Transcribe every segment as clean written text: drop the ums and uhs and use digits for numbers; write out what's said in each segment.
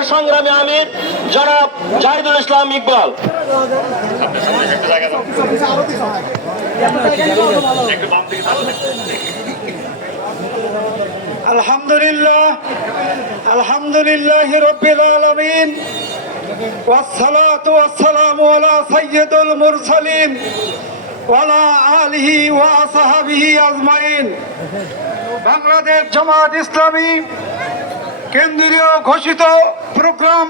শাখার সংগ্রামী আমির জনাব জাহিদুল ইসলাম ইকবাল। আলহামদুলিল্লাহ আলহামদুলিল্লাহি রাব্বিল আলামিন ওয়াসসালাতু ওয়াসসালামু আলা সাইয়্যিদুল মুরসালিন ওয়া আলা আলিহি ওয়া আসহাবিহি আজমাইন। বাংলাদেশ জামাত ইসলামী কেন্দ্রীয় ঘোষিত প্রোগ্রাম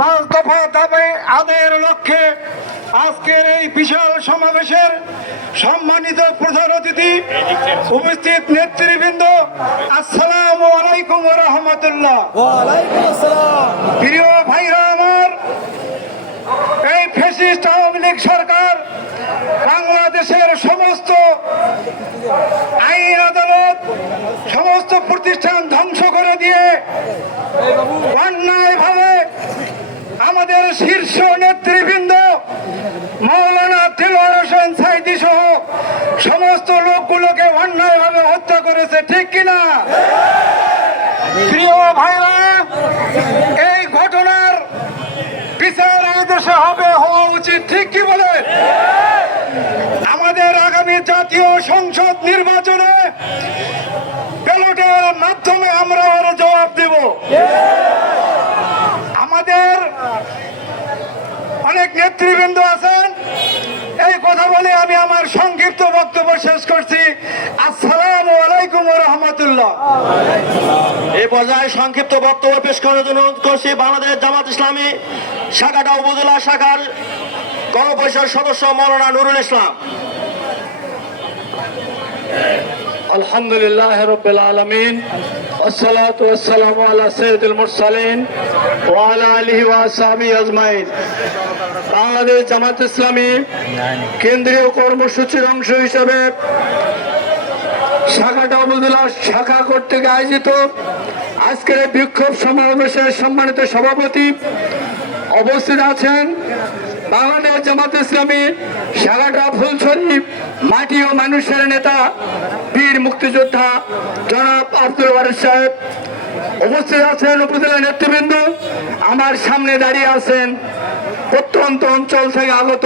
5 দফা দাবি আদায়ের লক্ষ্যে আজকের এই বিশাল সমাবেশের সম্মানিত প্রধান অতিথি, উপস্থিত নেতৃবৃন্দ, আসসালামু আলাইকুম ওয়া রাহমাতুল্লাহ। প্রিয় ভাইরা আমার, এই ফ্যাসিস্ট আওয়ামী লীগ সরকার বাংলাদেশের সমস্ত আইন আদালত সমস্ত প্রতিষ্ঠান ধ্বংস করে দিয়ে অন্যায়ভাবে আমাদের শীর্ষ নেতৃবৃন্দ মাওলানা দেলোয়ার হোসেন সাঈদী সহ সমস্ত লোকগুলোকে অন্যায়ভাবে হত্যা করেছে, ঠিক কিনা? প্রিয় ভাইরা, এই ঘটনার বিচার এই দেশে হওয়া উচিত, ঠিক কি বলে? আমাদের আগামী জাতীয় সংসদ নির্বাচনে ব্যালটের মাধ্যমে আমরা ওর জবাব দেব। আমাদের অনেক নেতৃবৃন্দ আছেন, এই কথা বলে আমি আমার সংক্ষিপ্ত বক্তব্য শেষ করছি। আসসালামু আলাইকুম ওয়া রাহমাতুল্লাহ। এই পর্যায়ে সংক্ষিপ্ত বক্তব্য পেশ করার জন্য অনুরোধ করছি বাংলাদেশ জামাত ইসলামী শাখাটা উপজেলা শাখার গণপরিষদ সদস্য মাওলানা নুরুল ইসলাম। আলহামদুলিল্লাহ রাব্বিল আলামিন, ওয়াসসালাতু ওয়াসসালামু আলা সাইয়্যিদিল মুরসালিন ওয়া আলা আলিহি ওয়া আসহাবিহি আজমাইন। বাংলাদেশ জামাত ইসলামী কেন্দ্রীয় কর্মসূচির অংশ হিসেবে শাখাটা উপজেলা শাখা কর্তৃক আয়োজিত আজকের এই বিক্ষোভ সমাবেশের সম্মানিত সভাপতি উপস্থিত আছেন বাংলাদেশ জামাত ইসলামী শাখাটা ফুলছড়ি মাটি ও মানুষের নেতা বীর মুক্তিযোদ্ধা জনাব আব্দুল ওয়ারিস সাহেব। উপস্থিত আছেন উপজেলা নেতৃবৃন্দ, আমার সামনে দাঁড়িয়ে আছেন প্রত্যন্ত অঞ্চল থেকে আগত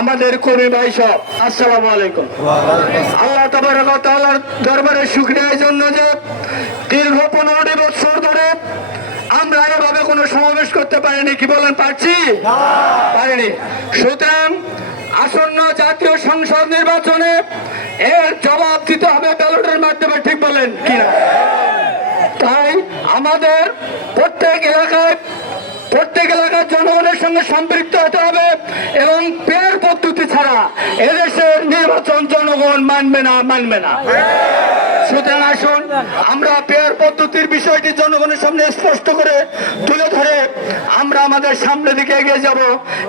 আমাদের কর্মী ভাই সব। আসসালামু আলাইকুম। আল্লাহ তাবারক ওয়া তাআলার দরবারে শুকরিয়ার জন্য যে দীর্ঘ 15 বছর ধরে আমরা এভাবে কোনো সমাবেশ করতে পারিনি। কি বলেন, পারছি? পারিনি। সুতরাং আসন্ন জাতীয় সংসদ নির্বাচনে এর জবাব দিতে হবে ব্যালটের মাধ্যমে, ঠিক বলেন কিনা? তাই আমাদের প্রত্যেক এলাকার জনগণের সঙ্গে সম্পৃক্ত হতে হবে এবং পেয়ার পদ্ধতি ছাড়া এদেশের নির্বাচন জনগণ মানবে না। সুতরাং আসুন আমরা পেয়ার পদ্ধতির বিষয়টি জনগণের সামনে স্পষ্ট করে তুলে ধরে আমরা আমাদের সামনের দিকে এগিয়ে যাব,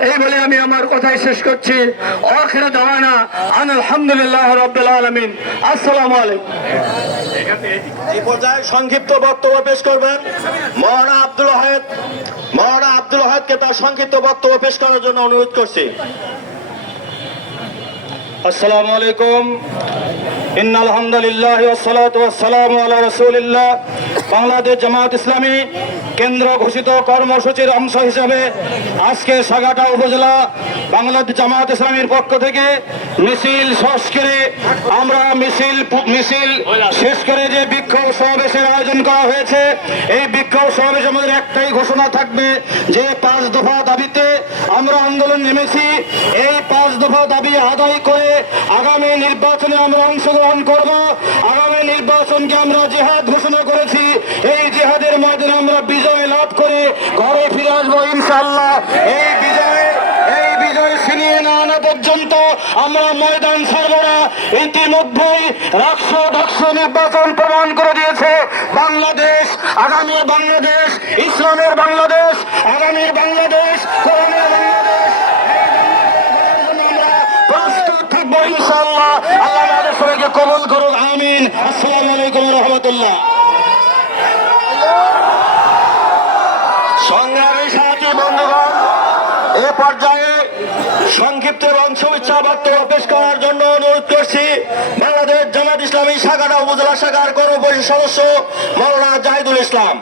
এই বলে আমি আমার কথাই শেষ করছি। আখির দাওয়ানা আলহামদুলিল্লাহ রাব্বিল আলামিন। আসসালামু আলাইকুম। এই পর্যায়ে সংক্ষিপ্ত বক্তব্য পেশ করবেন মাওলানা আব্দুল ওয়াহেদকে তার সংক্ষিপ্ত বক্তব্য পেশ করার জন্য অনুরোধ করছি। আসসালামু আলাইকুম। ইন্নাল হামদুলিল্লাহ ওয়াসসালাতু ওয়াসসালামু আলা রাসূলিল্লাহ। বাংলাদেশ জামাত ইসলামী কেন্দ্র ঘোষিত কর্মসূচির অংশ হিসেবে আজকে সাগাটা উপজেলা বাংলাদেশ জামাত ইসলামীর পক্ষ থেকে মিছিল শেষ করে যে বিক্ষোভ সমাবেশের আয়োজন করা হয়েছে, এই বিক্ষোভ সমাবেশে আমাদের একটাই ঘোষণা থাকবে যে 5 দফা দাবিতে আমরা আন্দোলন নেমেছি। এই 5 দফা দাবি আদায় করে আগামী নির্বাচনে আমরা অংশগ্রহণ করব। আগামী নির্বাচনকে আমরা জিহাদ ঘোষণা করেছি। এই জিহাদের মাধ্যমে আমরা বিজয় লাভ করে ঘরে ফিরে আসবো ইনশাআল্লাহ। এই বিজয় ছিনিয়ে না আনা পর্যন্ত আমরা ময়দান ছাড়ব না। ইতিমধ্যেই রাষ্ট্র নির্বাচন প্রমাণ করে দিয়েছে বাংলাদেশ, আগামী বাংলাদেশ, ইসলামের বাংলাদেশ, আগামীর বাংলাদেশ, কোরআনের বাংলাদেশ, প্রস্তুত থাকবো ইনশাআল্লাহ। আল্লাহ আমাদের সবাইকে কবুল করুন, আমিন। আসসালামু আলাইকুম ওয়া রাহমাতুল্লাহ। সংগ্রামী সাথী বন্ধুগণ, এ পর্যায়ে সংক্ষিপ্ত এবং শুভেচ্ছা বক্তব্য পেশ করার জন্য অনুরোধ করছি বাংলাদেশ জামাত ইসলামী শাখাটা উপজেলা শাখার কর্মপরিষদ সদস্য মাওলানা জাহিদুল ইসলাম।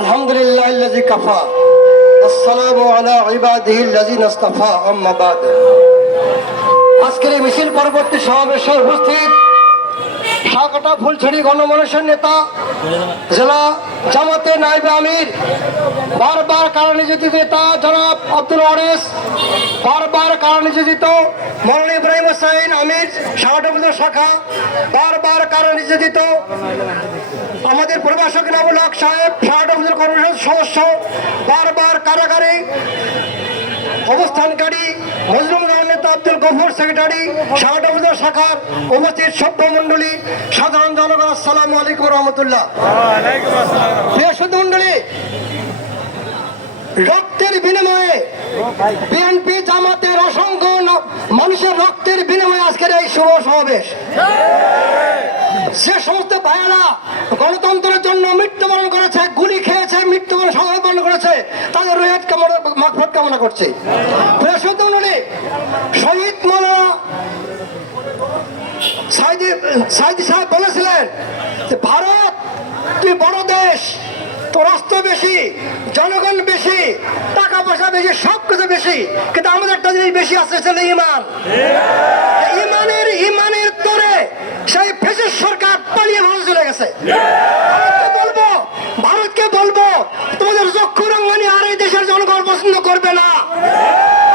আলহামদুলিল্লাহিল্লাযী কাফা আসসালামু আলা ইবাদিহিল্লাযীনা ইসতাফা আম্মা বাদ। আজকের এই মিছিল পরবর্তী সমাবেশে উপস্থিত সাকাটা ফুলছড়ি গণমানুষের নেতা জেলা জামাতে নায়েবে আমির, বারবার কারানির্যাতিত নেতা জনাব আব্দুল ওয়ারেস, বারবার কারানির্যাতিত মৌলানা ইব্রাহিম হোসেন আমির সাকাটা ফুল শাখা, বারবার কারানির্যাতিত আমাদের প্রভাষক নামুল হক সাহেব সাকাটা ফুল কর্মসূচির সদস্য, বারবার কারাগারে অবস্থানকারী মজলুম নেতা আব্দুল গফুর সেক্রেটারি সাকাটা ফুল শাখার উপস্থিত সভ্য মন্ডলী, সাধারণ জনগণ, আসসালামু আলাইকুম রহমতুল্লাহ। প্রিয় সুধী মন্ডলী, রক্তের বিনিময়ে বিএনপি জামাতের অসংখ্য মানুষের রক্তের বিনিময়ে আজকের এই শুভ সমাবেশ। যে সমস্ত ভাইয়েরা গণতন্ত্রের জন্য মৃত্যুবরণ করেছে, গুলি খেয়েছে, মৃত্যুবরণ সংবরণ করেছে, তাদের রোহিত মাগফিরাত কামনা করছে। প্রিয় সুধী মন্ডলী, শহীদ মৌলানা সাইদি সাহেব বলেছিলেন যে ভারত তুই বড় দেশ, তোর অস্ত্র বেশি, জনগণ বেশি, টাকা পয়সা বেশি, সব কিছু বেশি, কিন্তু আমাদের একটা জিনিস বেশি আছে, সেটা ইমান। ইমানের তোরে সেই ফেসিস সরকার পালিয়ে ভারত চলে গেছে। ভারতকে বলবো তোমাদের চক্ষু রঙ্গনি আর এই দেশের জনগণ পছন্দ করবে না।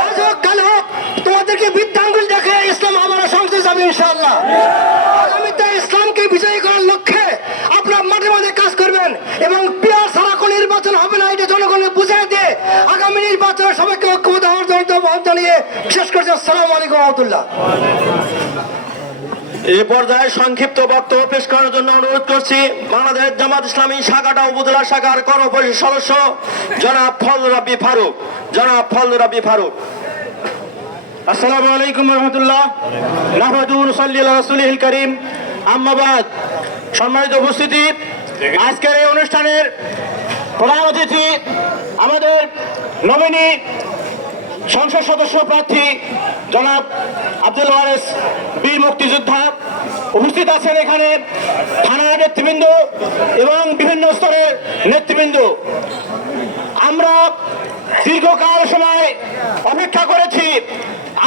আজ হোক কাল হোক তোমাদেরকে বৃদ্ধাঙ্গুল দেখে ইসলাম আমার সংসদ যাবে ইনশাআল্লাহ। আগামীতে ইসলামকে বিজয়ী করার লক্ষ্যে আপনার মাঠে মাঠে কাজ করবেন এবং পিয়ার ছাড়া কোনো নির্বাচন হবে না, এটা জনগণকে বুঝিয়ে দিয়ে আগামী নির্বাচনে সবাইকে ঐক্যবদ্ধ হওয়ার জন্য আহ্বান জানিয়ে শেষ করছি। আসসালামু আলাইকুম রহমতুল্লাহ। এই পর্যায়ে সংক্ষিপ্ত বক্তব্য পেশ করার জন্য অনুরোধ করছি বাংলাদেশ জামাত ইসলামী সাকাটা উপজেলা শাখার কর্মপরিষদ সদস্য জনাব ফজলুর রাব্বী ফারুক। জনাব ফজলুর রাব্বী ফারুক। আসসালামু আলাইকুম রহমতুল্লাহ। নাহমাদুহু ওয়া নুসাল্লি আলা রাসূলিহিল কারীম, আম্মা বাদ। সম্মানিত উপস্থিতি, আজকের এই অনুষ্ঠানের প্রধান অতিথি আমাদের নমিনি সংসদ সদস্য প্রার্থী জনাব আব্দুল ওয়ারেস, বীর মুক্তিযোদ্ধা। উপস্থিত আছেন এখানে থানার নেতৃবৃন্দ এবং বিভিন্ন স্তরের নেতৃবৃন্দ। আমরা দীর্ঘকাল সময় অপেক্ষা করেছি,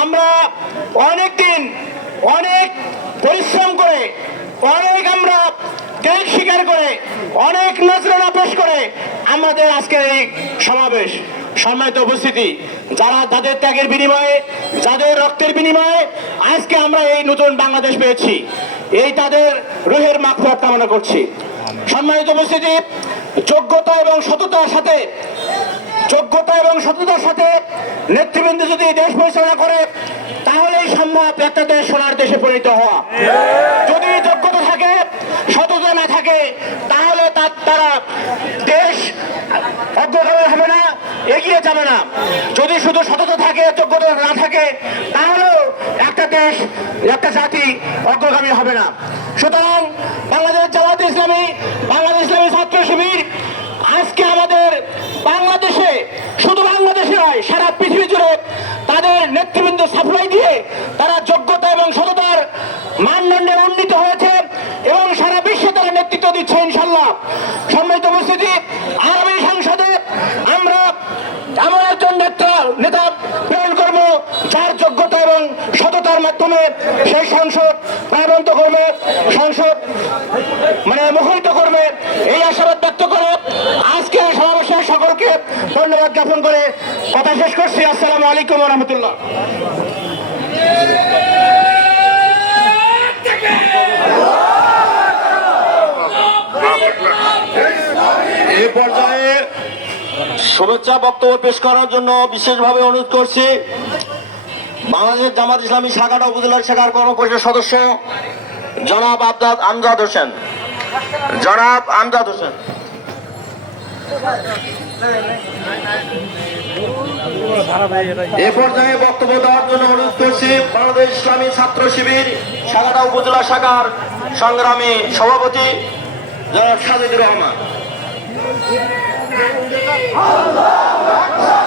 আমরা অনেক দিন অনেক পরিশ্রম করে, অনেক আমরা ত্যাগ স্বীকার করে, অনেক নজরানা পেশ করে আমাদের আজকের এই সমাবেশ। সম্মানিত উপস্থিতি, যারা যাদের ত্যাগের বিনিময়ে, যাদের রক্তের বিনিময়ে আজকে আমরা এই নতুন বাংলাদেশ পেয়েছি, এই তাদের রুহের মাগফিরাত কামনা করছি। সম্মানিত উপস্থিতি, যোগ্যতা এবং সততার সাথে নেতৃবৃন্দ যদি দেশ পরিচালনা করে তাহলেই সম্ভব একটা দেশ সোনার দেশে পরিণত হওয়া। যদি যোগ্যতা থাকে, সততা না থাকে, তাহলে তারা দেশ অগ্রগামী হবে না, এগিয়ে যাবে না। যদি শুধু সততা থাকে, যোগ্যতা না থাকে, তাহলেও একটা দেশ, একটা জাতি অগ্রগামী হবে না। সুতরাং বাংলাদেশ জামাত ইসলামী, বাংলাদেশ ইসলামী ছাত্র শিবির আজকে আমাদের বাংলাদেশে, শুধু বাংলাদেশে নয়, সারা পৃথিবী জুড়ে তাদের নেতৃবৃন্দ সাপ্লাই দিয়ে তারা যোগ্যতা এবং সততার মানদণ্ডে উন্নীত হয়েছে এবং সারা বিশ্বে তারা নেতৃত্ব দিচ্ছে ইনশাল্লাহ। সম্মানিত উপস্থিতি, আগামী সংসদে আমরা এমন একজন নেতা প্রেরণ করব যার যোগ্যতা এবং সততার মাধ্যমে সেই সংসদ প্রাণবন্ত করবে, সংসদ মুখরিত করবে, এই আশাবাদ ব্যক্ত করে আজকে সমাবেশের সকলকে ধন্যবাদ জ্ঞাপন করে কথা শেষ করছি। আসসালামু আলাইকুম ওয়া রাহমাতুল্লাহ। এই পর্যায়ে শুভেচ্ছা বক্তব্য পেশ করার জন্য বিশেষভাবে অনুরোধ করছি বাংলাদেশ জামাত ইসলামী সাকাটা উপজেলা শাখার কর্মপরিষদ সদস্য জনাব আমজাদ হোসেন। জনাব আমজাদ হোসেন। এ পর্যায়ে বক্তব্য দেওয়ার জন্য অনুরোধ করছি বাংলাদেশ ইসলামী ছাত্র শিবির সাকাটা উপজেলা শাখার সংগ্রামী সভাপতি জনাব সাজিদুর রহমান। আল্লাহু আকবার।